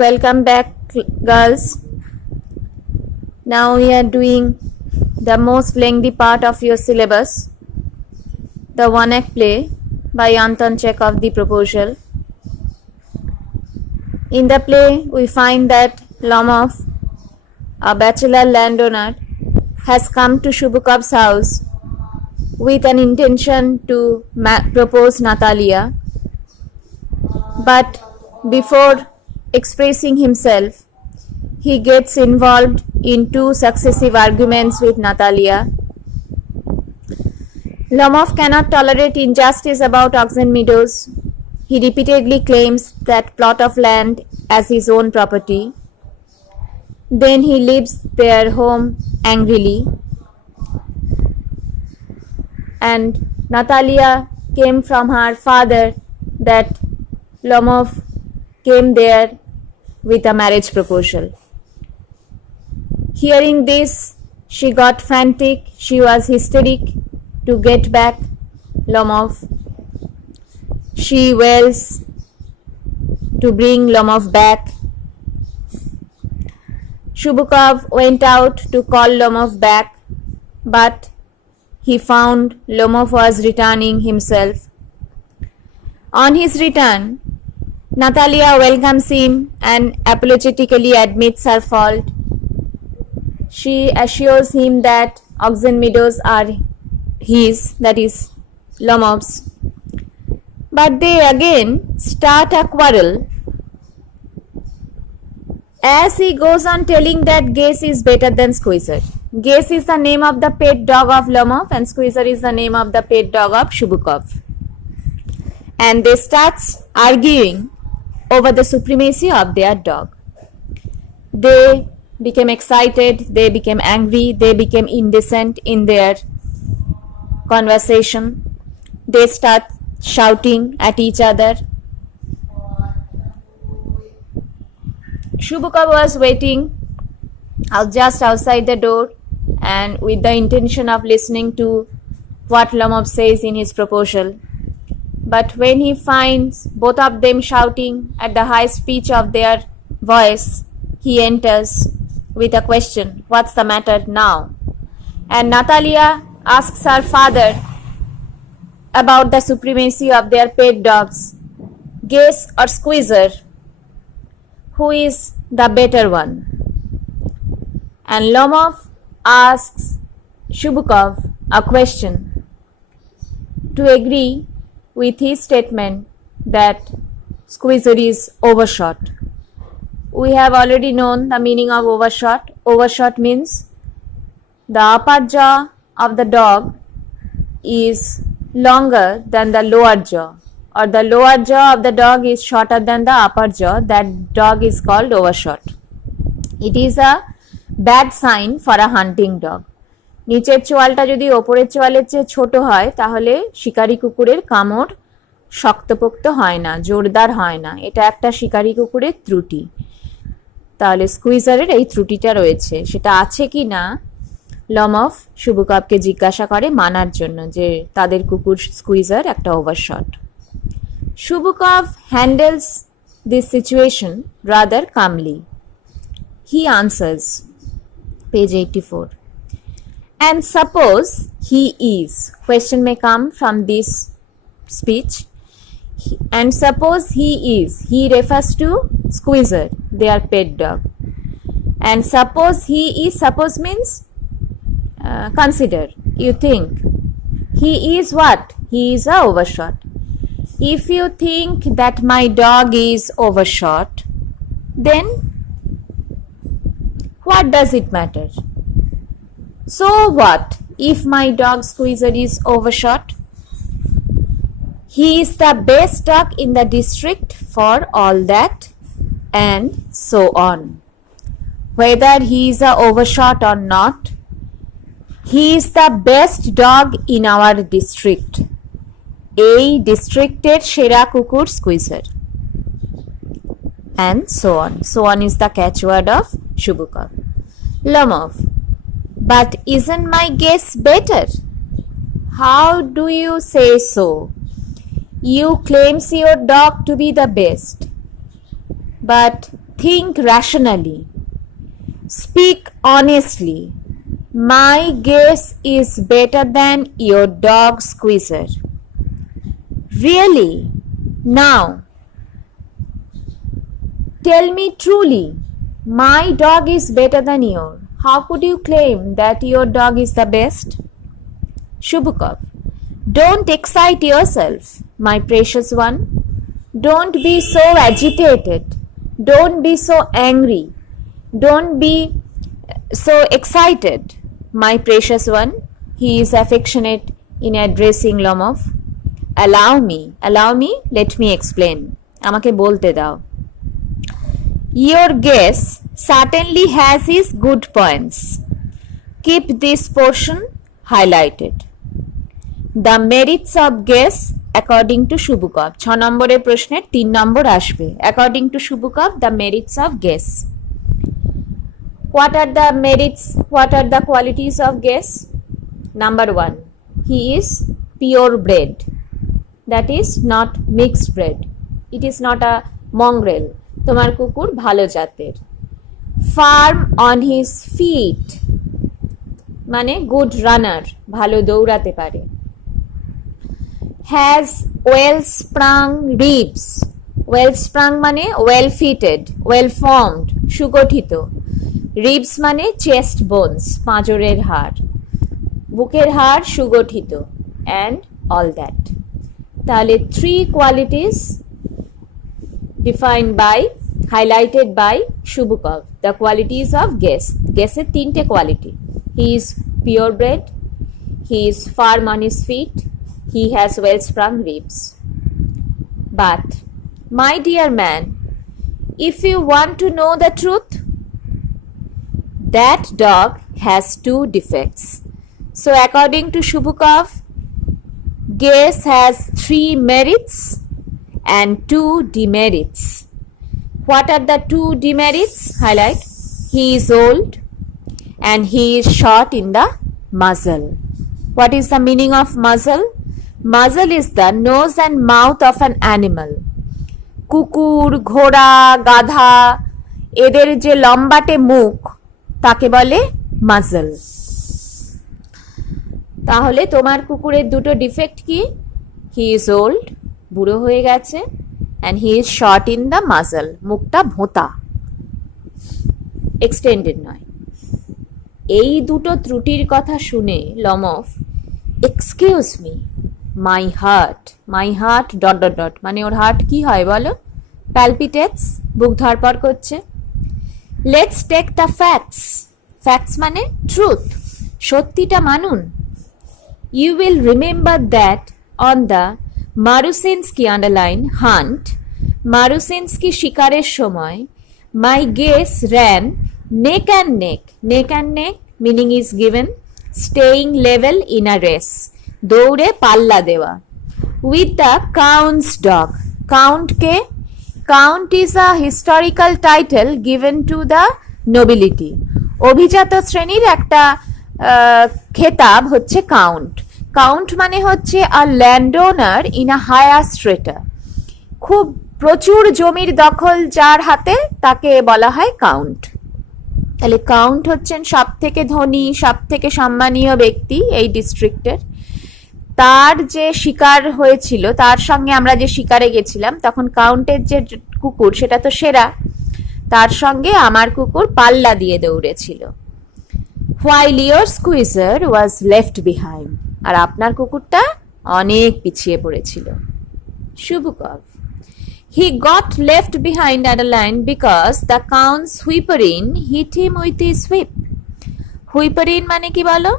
Welcome back, girls. Now we are doing the most lengthy part of your syllabus, the one-act play by Anton Chekhov, The Proposal. In the play, we find that Lomov, a bachelor landowner, has come to Shubukov's house with an intention to propose Natalia, but before expressing himself, he gets involved in two successive arguments with Natalia. Lomov cannot tolerate injustice about Oxen Meadows. He repeatedly claims that plot of land as his own property. Then he leaves their home angrily. And Natalia came from her father that Lomov came there with a marriage proposal. Hearing this, she got frantic. She was hysteric to get back Lomov. She wails to bring Lomov back. Shubukov went out to call Lomov back, but he found Lomov was returning himself. On his return, Natalia welcomes him and apologetically admits her fault. She assures him that Oxen Meadows are his, that is, Lomov's. But they again start a quarrel as he goes on telling that Gase is better than Squeezer. Gase is the name of the pet dog of Lomov and Squeezer is the name of the pet dog of Shubukov. And they start arguing over the supremacy of their dog. They became excited, they became angry, they became indecent in their conversation. They start shouting at each other. Shubukov was waiting just outside the door and with the intention of listening to what Lomov says in his proposal. But when he finds both of them shouting at the highest pitch of their voice, he enters with a question, "What's the matter now?" And Natalia asks her father about the supremacy of their pet dogs, Gase or Squeezer, who is the better one. And Lomov asks Shubukov a question to agree with his statement that Squeezer is overshot. We have already known the meaning of overshot. Overshot means the upper jaw of the dog is longer than the lower jaw, or the lower jaw of the dog is shorter than the upper jaw. That dog is called overshot. It is a bad sign for a hunting dog. নিচের চোয়ালটা যদি ওপরের চোয়ালের চেয়ে ছোট হয় তাহলে শিকারী কুকুরের কামড় শক্তপোক্ত হয় না, জোরদার হয় না। এটা একটা শিকারী কুকুরের ত্রুটি। তাহলে স্কুইজারের এই ত্রুটিটা রয়েছে, সেটা আছে কি না লমভ শুভুকভকে জিজ্ঞাসা করে মানার জন্য যে তাদের কুকুর স্কুইজার একটা overshot. Shubukov handles this situation rather calmly. He answers, page 84. And suppose he is, question may come from this speech, and suppose he is, he refers to Squeezer, their pet dog. And suppose he is, suppose means consider, you think. He is what? He is a overshot. If you think that my dog is overshot, then what does it matter? So what if my dog Squeezer is overshot? He is the best dog in the district for all that, and so on. Whether he is a overshot or not, he is the best dog in our district. এই ডিস্ট্রিক্টের সেরা কুকুর squeezer, and so on. So on is the catchword of Shubukov. Lomov, but isn't my guess better? How do you say so? You claims your dog to be the best, but think rationally, speak honestly. My guess is better than your dog Squeezer. Really? Now, tell me truly, my dog is better than your. How could you claim that your dog is the best? Shubukov, don't excite yourself, my precious one. Don't be so agitated. Don't be so angry. Don't be so excited, my precious one. He is affectionate in addressing Lomov. Allow me, let me explain. আমাকে বলতে দাও. Your guess certainly has its good points. Keep this portion highlighted. The merits of guess according to Shubukov. 6 নম্বরের প্রশ্নের 3 নম্বর আসবে. According to Shubukov, the merits of guess. What are the merits? What are the qualities of guess? Number 1, he is purebred. That is not mixed bred. It is not a mongrel. তোমার কুকুর ভালো জাতের. Firm on his feet মানে good runner, ভালো দৌড়াতে পারে. Has well sprung ribs. Well sprung মানে well fitted, well formed, সুগঠিত. Ribs মানে chest bones, পাঁজরের হাড়, বুকের হাড় সুগঠিত, and all that. তাহলে 3 qualities defined by, highlighted by Shubukov. The qualities of guess. Guessের 3টে quality. He is purebred, he is firm on his feet, he has well sprung ribs. But, my dear man, if you want to know the truth, that dog has 2 defects. So according to Shubukov, guess has 3 merits and 2 demerits. What are the 2 demerits? Highlight. He is old and he is short in the muzzle. What is the meaning of muzzle? Muzzle is the nose and mouth of an animal. কুকুর, ঘোড়া, গাধা এদের যে লম্বাটে মুখ তাকে বলে মাজল. তাহলে তোমার কুকুরের 2টো ডিফেক্ট কি? হি ইজ ওল্ড, বুড়ো হয়ে গেছে, and he is short in the muzzle, মুখটা ভোঁতা, এক্সটেন্ডেড নয়. এই 2টো ত্রুটির কথা শুনে লমফ, excuse me, my heart dot dot dot মানে ওর হার্ট কি হয় বলো? প্যালপিটেটস, বুক ধড়পড় করছে. Let's take the facts. Facts মানে ট্রুথ, সত্যিটা মানুন. You will remember that on the Marusinsky underline hunt, Marusinsky শিকারের সময়, my guess ran neck and neck. Neck and neck meaning is given, staying level in a race, দৌড়ে পাল্লা দেওয়া, with the count's dog. Count K? Count is a historical title given to the nobility. অভিজাত শ্রেণীর একটা খেতাব হচ্ছে count. Count মানে হচ্ছে আ ল্যান্ডওনার ইন আ হায়ার স্ট্রেটা. খুব প্রচুর জমির দখল যার হাতে তাকে বলা হয় কাউন্ট. তাহলে কাউন্ট হচ্ছেন সব থেকে ধনী, সব থেকে সম্মানীয় ব্যক্তি এই ডিস্ট্রিক্টের. তার যে শিকার হয়েছিল, তার সঙ্গে আমরা যে শিকারে গেছিলাম, তখন কাউন্টের যে কুকুর সেটা তো সেরা, তার সঙ্গে আমার কুকুর পাল্লা দিয়ে দৌড়েছিল. While your Squeezer was left behind. আর আপনার কুকুরটা অনেক পিছিয়ে পড়েছিল. Shubukov. He got left behind underline because the count's whipperin hit him with his whip. Whipperin মানে কি বলো?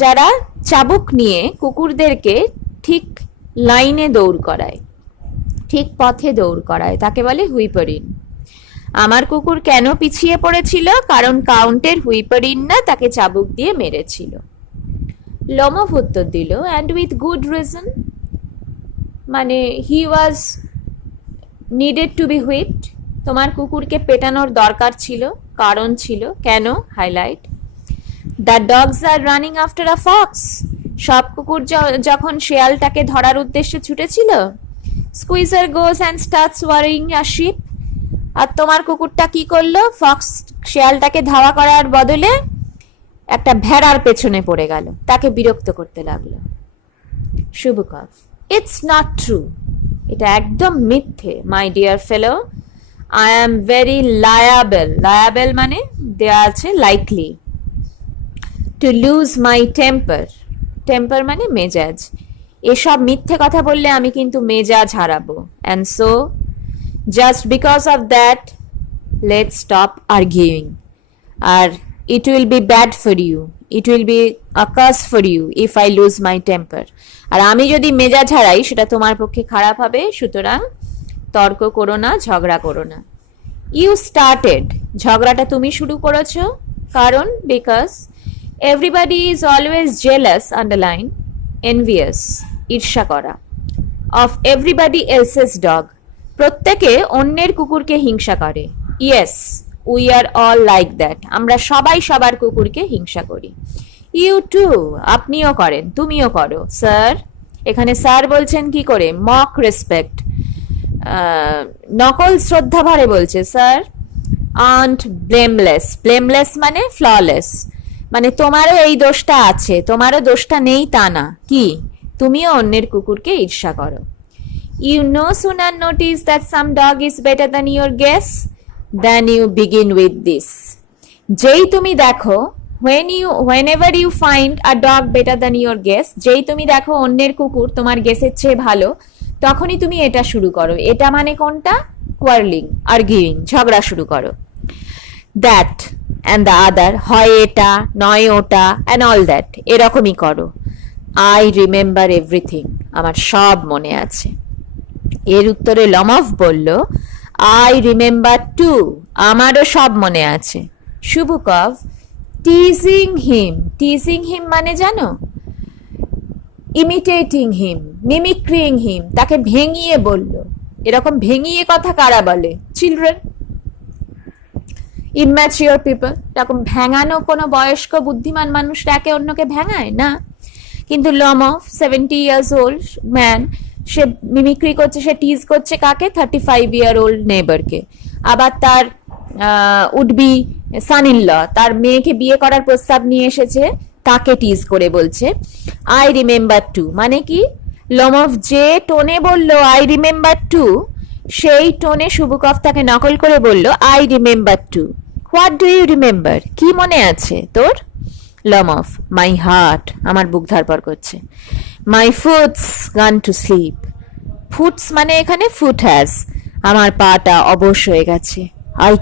যারা চাবুক নিয়ে কুকুরদেরকে ঠিক লাইনে দৌড় করায়, ঠিক পথে দৌড় করায়, তাকে বলে হুইপারিন. আমার কুকুর কেন পিছিয়ে পড়েছিল? কারণ কাউন্টের হুইপারিন না তাকে চাবুক দিয়ে মেরেছিল. লমফ উত্তর দিল, অ্যান্ড উইথ গুড রিজন, মানে he was needed to be whipped. তোমার কুকুরকে পেটানোর দরকার ছিল, কারণ ছিল. কেন? Highlight. The dogs are running after a fox. সব কুকুর যখন শেয়ালটাকে ধরার উদ্দেশ্যে ছুটেছিল. Squeezer goes and starts worrying a sheep. আর তোমার কুকুরটা কি করলো? ফক্স শিয়ালটাকে ধাওয়া করার বদলে একটা ভেড়ার পেছনে পড়ে গেল, তাকে বিরক্ত করতে লাগলো। শুভকর, ইটস নট ট্রু, এটা একদম মিথ্যে my dear fellow. I am very liable, liable মানে দেয়া আছে likely, to lose my temper, temper মানে মেজাজ, এসব মিথ্যে কথা বললে আমি কিন্তু মেজাজ হারাবো। And so just because of that let's stop arguing, আর it will be bad for you, it will be a curse for you if I lose my temper, আর আমি যদি মেজাজ হারাই সেটা তোমার পক্ষে খারাপ হবে, সুতরাং তর্ক করো না, ঝগড়া করো না। ইউ স্টার্টেড, ঝগড়াটা তুমি শুরু করেছো, কারণ because everybody is always jealous, underline envious, ঈর্ষা করা, অফ এভরিবডি এলসেস ডগ, প্রত্যেকে অন্যের কুকুরকে হিংসা করে। Yes, we are all like that, আমরা সবাই সবার কুকুরকে হিংসা করি। ইউ টু, আপনিও করেন, তুমিও করো। স্যার, এখানে স্যার বলছেন কি করে? মক রেসপেক্ট, নকল শ্রদ্ধা ভরে বলছে। স্যার, আন্ট ব্লেমলেস, ব্লেমলেস মানে ফ্ললেস, মানে তোমারও এই দোষটা আছে, তোমারও দোষটা নেই তা না, কি তুমিও অন্যের কুকুরকে ঈর্ষা করো। You know sooner notice that some dog is better than your guess then you begin with this, যেই তুমি দেখো, whenever you find a dog better than your guess, যেই তুমি দেখো অন্যের কুকুর তোমার গেসের চেয়ে ভালো, তখনই তুমি এটা শুরু করো। এটা মানে কোনটা? কোয়ারলিং, আর্গিউইং, ঝগড়া শুরু করো। দ্যাট অ্যান্ড দ্য আদার, হয় এটা নয় ওটা, অ্যান্ড অল দ্যাট, এরকমই করো। আই রিমেম্বার এভরিথিং, আমার সব মনে আছে। এর উত্তরে লমফ বলল, I remember too, আমারও সব মনে আছে। শুভকর, টিজিং হিম, টিজিং হিম মানে জানো? ইমিটেটিং হিম, মিমিক্রিং হিম, তাকে ভেঙিয়ে বলল। এরকম ভেঙিয়ে কথা কারা বলে? Children, immature people. এরকম ভেঙানো কোনো বয়স্ক বুদ্ধিমান মানুষরা একে অন্যকে ভেঙায় না, কিন্তু লমফ 70 years old ম্যান, সে মিমিক্রি করছে, সে টিজ করছে কাকে? 35-year-old নেবারকে। আবার তার উডবি সান ইন ল, তার মেয়েকে বিয়ে করার প্রস্তাব নিয়ে এসেছে, তাকে টিজ করে বলছে আই রিমেম্বার টু। মানে কি? লমফ যে টোনে বলল আই রিমেম্বার টু, সেই টোনে শুভকর তাকে নকল করে বলল I remember too. What do you remember, কি মনে আছে তোর? লমফ, মাই হার্ট, আমার বুক ধরপড় করছে। My foots gone to sleep, foots মানে এখানে ফুট হ্যাজ, আমার পাটা অবশ হয়ে গেছে। আই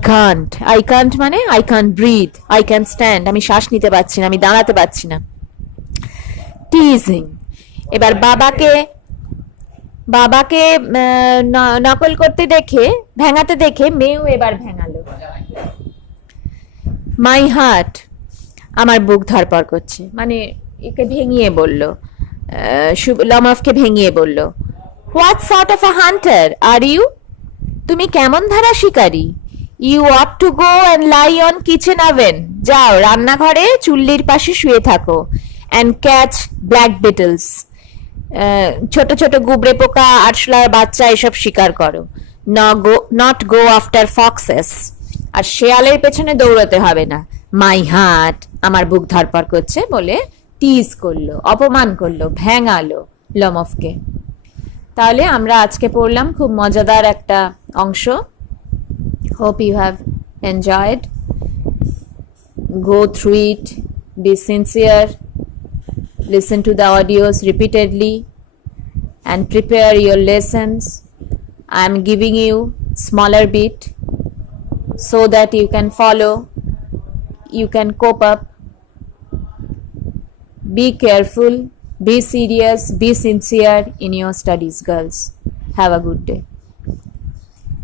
কান্ট মানে I can't breathe, I can stand, আমি শ্বাস নিতে পারছি না, আমি দাঁড়াতে পারছি না। টিজিং, এবার বাবাকে নকল করতে দেখে, ভেঙাতে দেখে মেয়েও এবার ভেঙালো। মাই হার্ট, আমার বুক ধরপড় করছে, মানে একে ভেঙিয়ে বলল, লমফকে ভেঙিয়ে বলল। What sort of a hunter are you, তুমি কেমন ধারা শিকারী? You ought to go and lie on kitchen oven, যাও রান্নাঘরে চুল্লির পাশে শুয়ে থাকো। অ্যান্ড ক্যাচ ব্ল্যাক বিটলস, ছোট ছোট গুবরে পোকা, আরশোলার বাচ্চা, এসব শিকার করো। নট গো আফটার ফক্সেস, আর শেয়ালের পেছনে দৌড়াতে হবে না। মাই হার্ট, আমার বুক ধরপড় করছে বলে টিজ করলো, অপমান করলো, ভেঙালো লমফকে। তাহলে আমরা আজকে পড়লাম খুব মজাদার একটা অংশ। Hope you have enjoyed, go through it, be sincere, listen to the audios repeatedly and prepare your lessons. I am giving you smaller bit so that you can follow, you can cope up. Be careful, be serious, be sincere in your studies, girls. Have a good day.